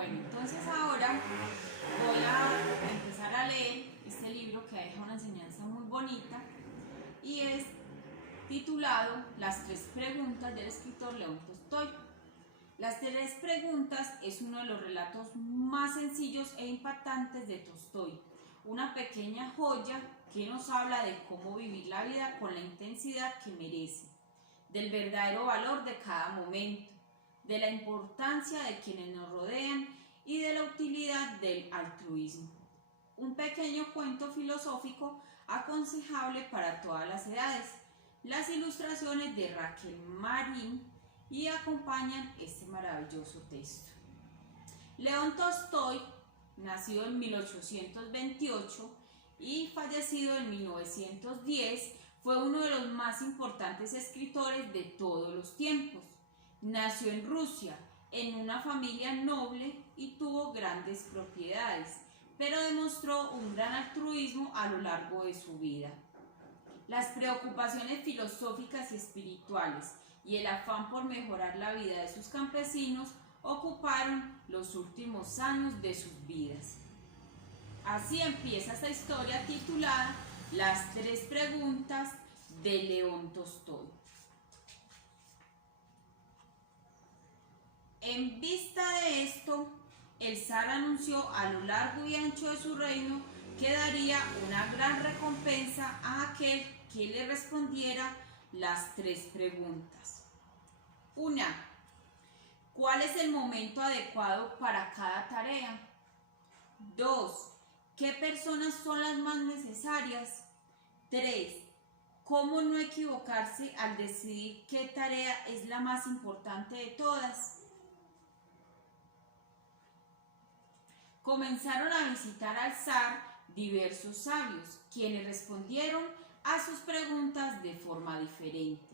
Bueno, entonces ahora voy a empezar a leer este libro que deja una enseñanza muy bonita y es titulado Las tres preguntas del escritor León Tolstói. Las tres preguntas es uno de los relatos más sencillos e impactantes de Tolstói, una pequeña joya que nos habla de cómo vivir la vida con la intensidad que merece, del verdadero valor de cada momento, de la importancia de quienes nos rodean y de la utilidad del altruismo. Un pequeño cuento filosófico aconsejable para todas las edades. Las ilustraciones de Raquel Marín y acompañan este maravilloso texto. León Tolstói, nacido en 1828 y fallecido en 1910, fue uno de los más importantes escritores de todos los tiempos. Nació en Rusia, en una familia noble y tuvo grandes propiedades, pero demostró un gran altruismo a lo largo de su vida. Las preocupaciones filosóficas y espirituales y el afán por mejorar la vida de sus campesinos ocuparon los últimos años de sus vidas. Así empieza esta historia titulada Las tres preguntas de León Tolstói. En vista de esto, el zar anunció a lo largo y ancho de su reino que daría una gran recompensa a aquel que le respondiera las tres preguntas. 1. ¿Cuál es el momento adecuado para cada tarea? 2. ¿Qué personas son las más necesarias? 3. ¿Cómo no equivocarse al decidir qué tarea es la más importante de todas? Comenzaron a visitar al zar diversos sabios, quienes respondieron a sus preguntas de forma diferente.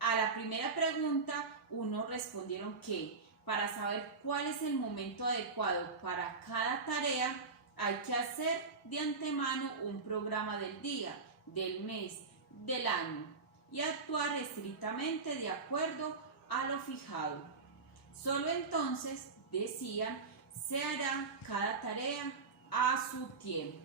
A la primera pregunta, unos respondieron que para saber cuál es el momento adecuado para cada tarea, hay que hacer de antemano un programa del día, del mes, del año y actuar estrictamente de acuerdo a lo fijado. Solo entonces, decían, se hará cada tarea a su tiempo.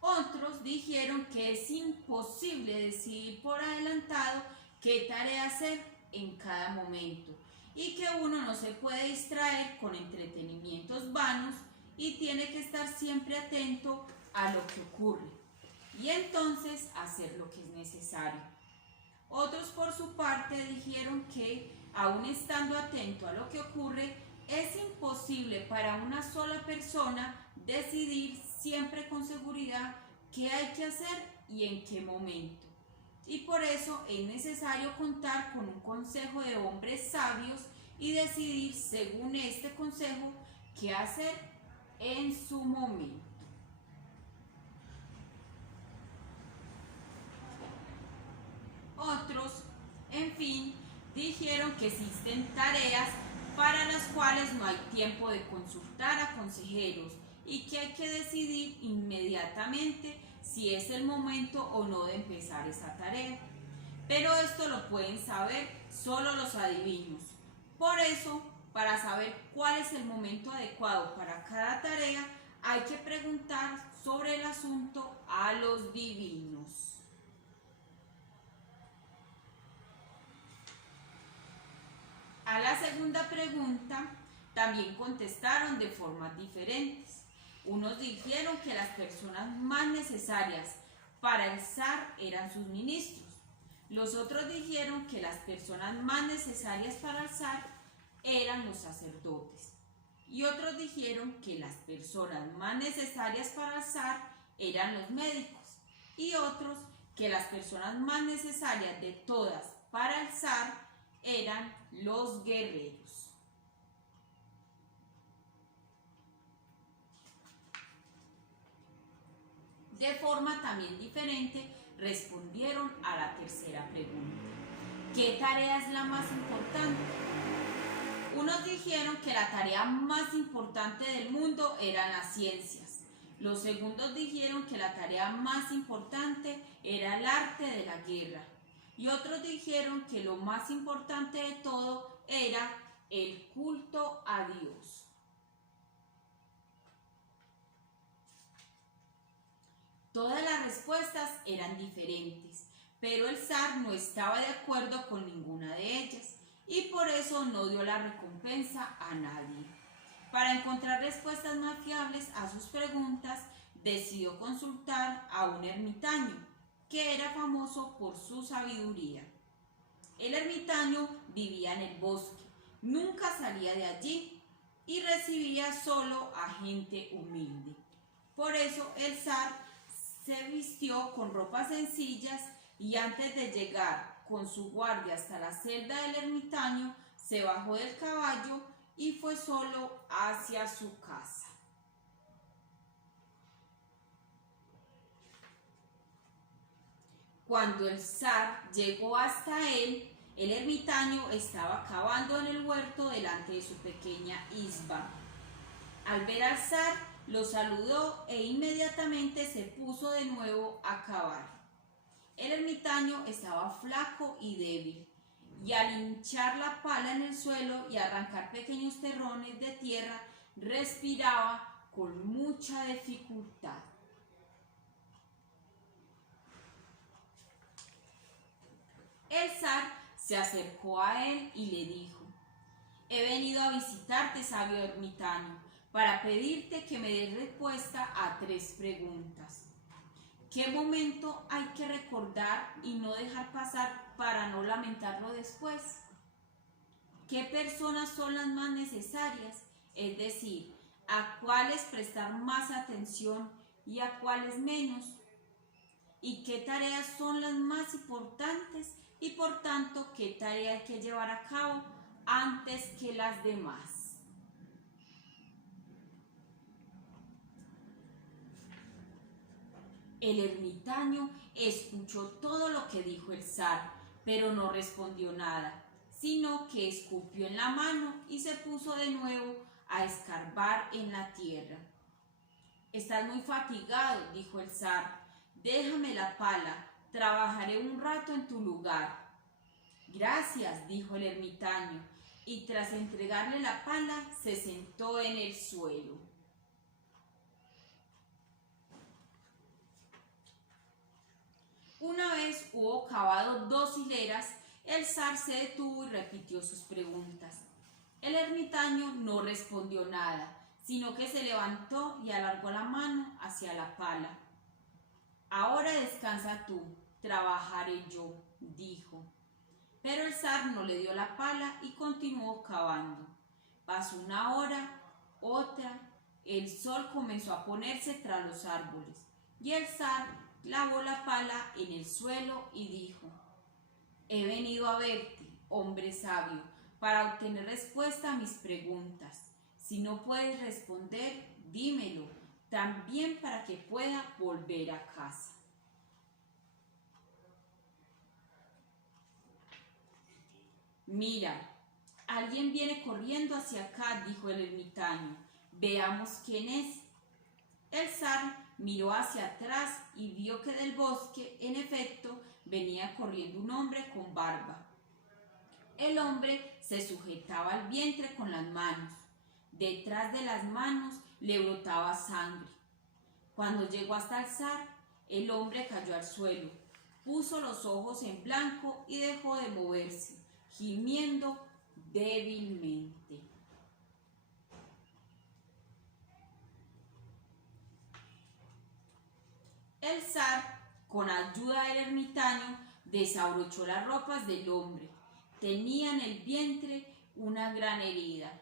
Otros dijeron que es imposible decidir por adelantado qué tarea hacer en cada momento y que uno no se puede distraer con entretenimientos vanos y tiene que estar siempre atento a lo que ocurre y entonces hacer lo que es necesario. Otros por su parte dijeron que, aun estando atento a lo que ocurre, es imposible para una sola persona decidir siempre con seguridad qué hay que hacer y en qué momento. Y por eso es necesario contar con un consejo de hombres sabios y decidir según este consejo qué hacer en su momento. Otros, en fin, dijeron que existen tareas para las cuales no hay tiempo de consultar a consejeros y que hay que decidir inmediatamente si es el momento o no de empezar esa tarea. Pero esto lo pueden saber solo los adivinos. Por eso, para saber cuál es el momento adecuado para cada tarea, hay que preguntar sobre el asunto a los divinos. A la segunda pregunta también contestaron de formas diferentes. Unos dijeron que las personas más necesarias para el zar eran sus ministros. Los otros dijeron que las personas más necesarias para el zar eran los sacerdotes. Y otros dijeron que las personas más necesarias para el zar eran los médicos. Y otros que las personas más necesarias de todas para el zar eran los guerreros. De forma también diferente respondieron a la tercera pregunta. ¿Qué tarea es la más importante? Unos dijeron que la tarea más importante del mundo eran las ciencias. Los segundos dijeron que la tarea más importante era el arte de la guerra. y otros dijeron que lo más importante de todo era el culto a Dios. Todas las respuestas eran diferentes, pero el zar no estaba de acuerdo con ninguna de ellas y por eso no dio la recompensa a nadie. Para encontrar respuestas más fiables a sus preguntas, decidió consultar a un ermitaño, que era famoso por su sabiduría. El ermitaño vivía en el bosque, nunca salía de allí y recibía solo a gente humilde. Por eso el zar se vistió con ropas sencillas y antes de llegar con su guardia hasta la celda del ermitaño, se bajó del caballo y fue solo hacia su casa. Cuando el zar llegó hasta él, el ermitaño estaba cavando en el huerto delante de su pequeña izba. Al ver al zar, lo saludó e inmediatamente se puso de nuevo a cavar. El ermitaño estaba flaco y débil, y al hinchar la pala en el suelo y arrancar pequeños terrones de tierra, respiraba con mucha dificultad. El zar se acercó a él y le dijo: «He venido a visitarte, sabio ermitaño, para pedirte que me des respuesta a 3 preguntas. ¿Qué momento hay que recordar y no dejar pasar para no lamentarlo después? ¿Qué personas son las más necesarias? Es decir, ¿a cuáles prestar más atención y a cuáles menos? ¿Y qué tareas son las más importantes y por tanto qué tarea hay que llevar a cabo antes que las demás?» El ermitaño escuchó todo lo que dijo el zar, pero no respondió nada, sino que escupió en la mano y se puso de nuevo a escarbar en la tierra. «Estás muy fatigado», dijo el zar. «Déjame la pala, trabajaré un rato en tu lugar». «Gracias», dijo el ermitaño, y tras entregarle la pala se sentó en el suelo. Una vez hubo cavado 2 hileras, el zar se detuvo y repitió sus preguntas. El ermitaño no respondió nada, sino que se levantó y alargó la mano hacia la pala. «Ahora descansa tú, trabajaré yo», dijo. Pero el zar no le dio la pala y continuó cavando. Pasó 1 hora, otra, el sol comenzó a ponerse tras los árboles y el zar clavó la pala en el suelo y dijo: «He venido a verte, hombre sabio, para obtener respuesta a mis preguntas. Si no puedes responder, dímelo, también para que pueda volver a casa». «Mira, alguien viene corriendo hacia acá», dijo el ermitaño. «Veamos quién es». El zar miró hacia atrás y vio que del bosque, en efecto, venía corriendo un hombre con barba. El hombre se sujetaba al vientre con las manos. Detrás de las manos le brotaba sangre. Cuando llegó hasta el zar, el hombre cayó al suelo, puso los ojos en blanco y dejó de moverse, gimiendo débilmente. El zar, con ayuda del ermitaño, desabrochó las ropas del hombre. Tenía en el vientre una gran herida.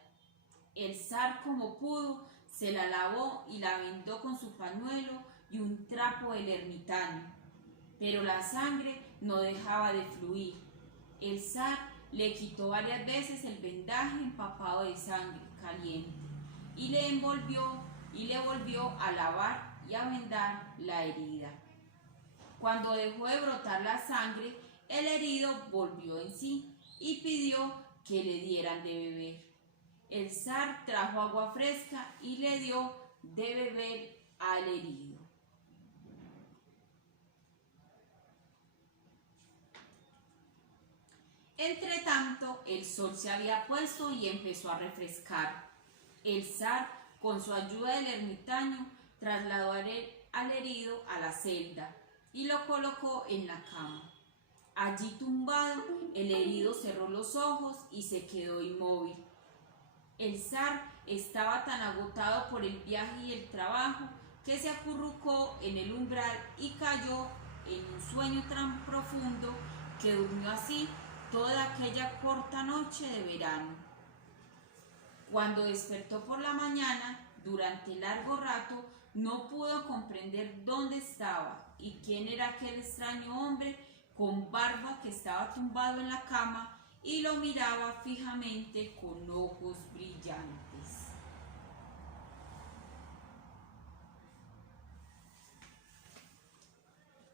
El zar, como pudo, se la lavó y la vendó con su pañuelo y un trapo del ermitaño. Pero la sangre no dejaba de fluir. El zar le quitó varias veces el vendaje empapado de sangre caliente y le volvió a lavar y a vendar la herida. Cuando dejó de brotar la sangre, el herido volvió en sí y pidió que le dieran de beber. El zar trajo agua fresca y le dio de beber al herido. Entretanto, el sol se había puesto y empezó a refrescar. El zar, con su ayuda del ermitaño, trasladó al herido a la celda y lo colocó en la cama. Allí tumbado, el herido cerró los ojos y se quedó inmóvil. El zar estaba tan agotado por el viaje y el trabajo que se acurrucó en el umbral y cayó en un sueño tan profundo que durmió así toda aquella corta noche de verano. Cuando despertó por la mañana, durante largo rato, no pudo comprender dónde estaba y quién era aquel extraño hombre con barba que estaba tumbado en la cama y lo miraba fijamente con ojos brillantes.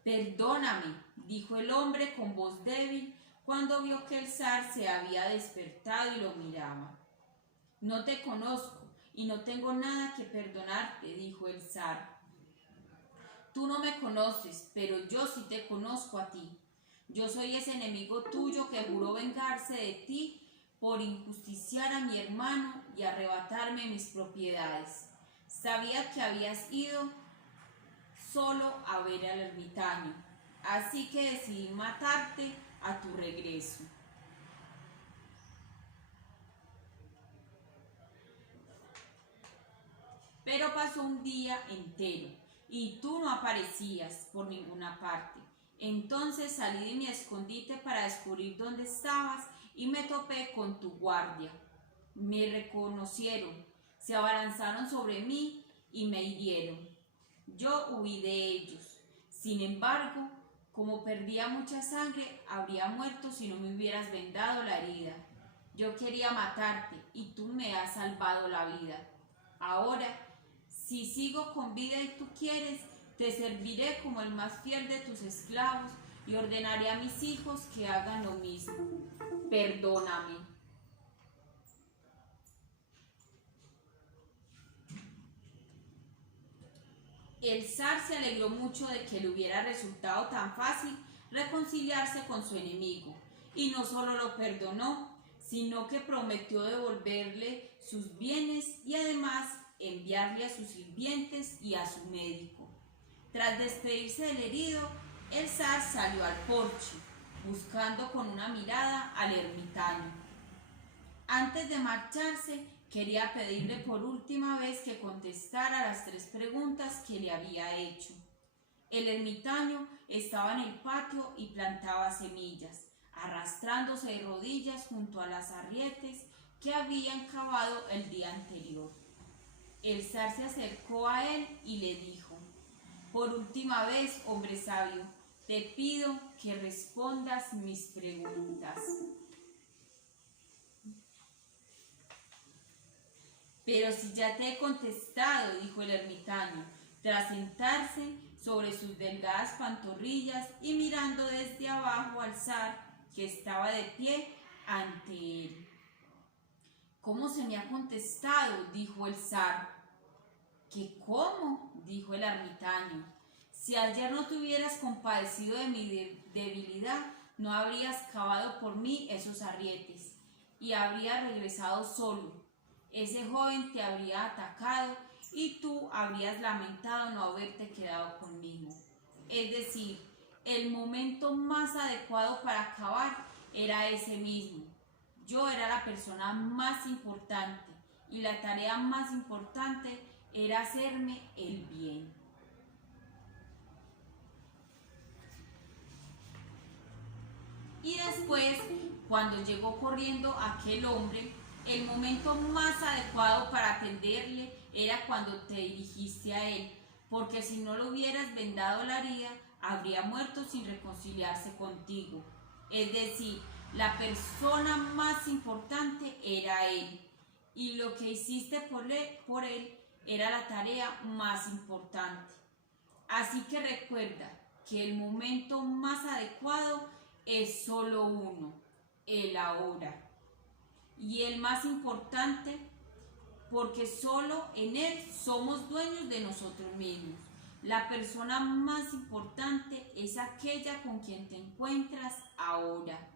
«Perdóname», dijo el hombre con voz débil cuando vio que el zar se había despertado y lo miraba. «No te conozco y no tengo nada que perdonarte», dijo el zar. «Tú no me conoces, pero yo sí te conozco a ti. Yo soy ese enemigo tuyo que juró vengarse de ti por injusticiar a mi hermano y arrebatarme mis propiedades. Sabía que habías ido solo a ver al ermitaño, así que decidí matarte a tu regreso». Pero pasó un día entero y tú no aparecías por ninguna parte. Entonces salí de mi escondite para descubrir dónde estabas y me topé con tu guardia. Me reconocieron, se abalanzaron sobre mí y me hirieron. Yo huí de ellos. Sin embargo, como perdía mucha sangre, habría muerto si no me hubieras vendado la herida. Yo quería matarte y tú me has salvado la vida. Ahora, si sigo con vida y tú quieres, te serviré como el más fiel de tus esclavos y ordenaré a mis hijos que hagan lo mismo. Perdóname. El zar se alegró mucho de que le hubiera resultado tan fácil reconciliarse con su enemigo, y no solo lo perdonó, sino que prometió devolverle sus bienes y además enviarle a sus sirvientes y a su médico. Tras despedirse del herido, el zar salió al porche, buscando con una mirada al ermitaño. Antes de marcharse, quería pedirle por última vez que contestara las 3 preguntas que le había hecho. El ermitaño estaba en el patio y plantaba semillas, arrastrándose de rodillas junto a las arrietes que habían cavado el día anterior. El zar se acercó a él y le dijo: «Por última vez, hombre sabio, te pido que respondas mis preguntas». «Pero si ya te he contestado», dijo el ermitaño, tras sentarse sobre sus delgadas pantorrillas y mirando desde abajo al zar, que estaba de pie ante él. «¿Cómo se me ha contestado?», dijo el zar. «¿Qué cómo?», dijo el ermitaño. «Si ayer no te hubieras compadecido de mi debilidad, no habrías cavado por mí esos arrietes y habría regresado solo. Ese joven te habría atacado y tú habrías lamentado no haberte quedado conmigo. Es decir, el momento más adecuado para acabar era ese mismo. Yo era la persona más importante y la tarea más importante era hacerme el bien». Y después, cuando llegó corriendo aquel hombre, el momento más adecuado para atenderle era cuando te dirigiste a él, porque si no le hubieras vendado la herida, habría muerto sin reconciliarse contigo. Es decir, la persona más importante era él, y lo que hiciste por él era la tarea más importante. Así que recuerda que el momento más adecuado es solo uno, el ahora. Y el más importante, porque solo en él somos dueños de nosotros mismos. La persona más importante es aquella con quien te encuentras ahora.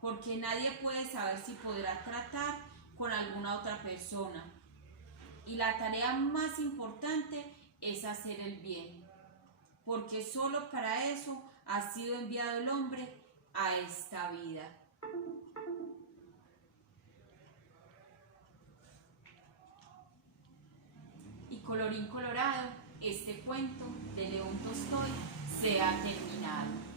porque nadie puede saber si podrá tratar con alguna otra persona. Y la tarea más importante es hacer el bien, porque solo para eso ha sido enviado el hombre a esta vida. Y colorín colorado, este cuento de León Tolstói se ha terminado.